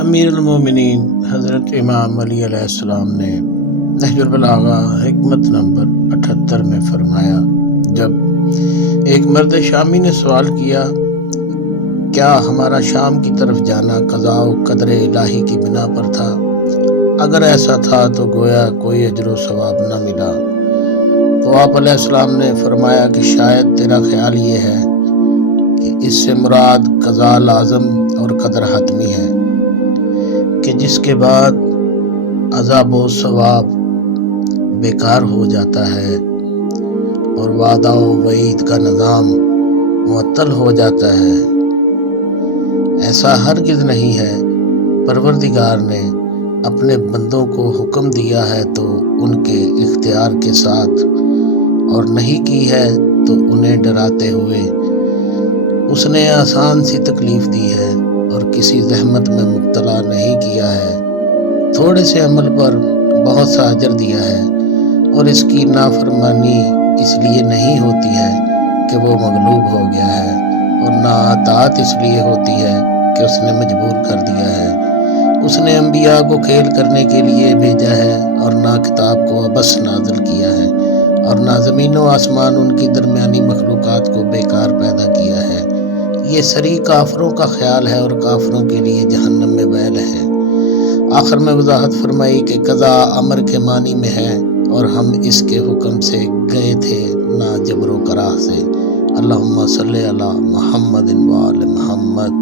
امیر المومنین حضرت امام علی علیہ السلام نے نہج البلاغہ حکمت نمبر 78 میں فرمایا، جب ایک مرد شامی نے سوال کیا، کیا ہمارا شام کی طرف جانا قضاء و قدر الہی کی بنا پر تھا؟ اگر ایسا تھا تو گویا کوئی اجر و ثواب نہ ملا۔ تو آپ علیہ السلام نے فرمایا کہ شاید تیرا خیال یہ ہے کہ اس سے مراد قضاء لازم اور قدر حتمی ہے کہ جس کے بعد عذاب و ثواب بیکار ہو جاتا ہے اور وعدہ و وعید کا نظام معطل ہو جاتا ہے۔ ایسا ہرگز نہیں ہے۔ پروردگار نے اپنے بندوں کو حکم دیا ہے تو ان کے اختیار کے ساتھ، اور نہیں کی ہے تو انہیں ڈراتے ہوئے۔ اس نے آسان سی تکلیف دی ہے اور کسی زحمت میں مبتلا نہیں کیا ہے۔ تھوڑے سے عمل پر بہت سا اجر دیا ہے، اور اس کی نافرمانی اس لیے نہیں ہوتی ہے کہ وہ مغلوب ہو گیا ہے، اور نہ اطاعت اس لیے ہوتی ہے کہ اس نے مجبور کر دیا ہے۔ اس نے انبیاء کو کھیل کرنے کے لیے بھیجا ہے، اور نہ کتاب کو عبث نازل کیا ہے، اور نہ زمین و آسمان ان کی درمیانی مخلوقات کو بیکار پیدا کیا ہے۔ یہ سری کافروں کا خیال ہے، اور کافروں کے لیے جہنم میں ویل ہے۔ آخر میں وضاحت فرمائی کہ قضاء امر کے معنی میں ہے، اور ہم اس کے حکم سے گئے تھے، نہ جبر و کراہ سے۔ اللہم صلی علی محمد و آل محمد۔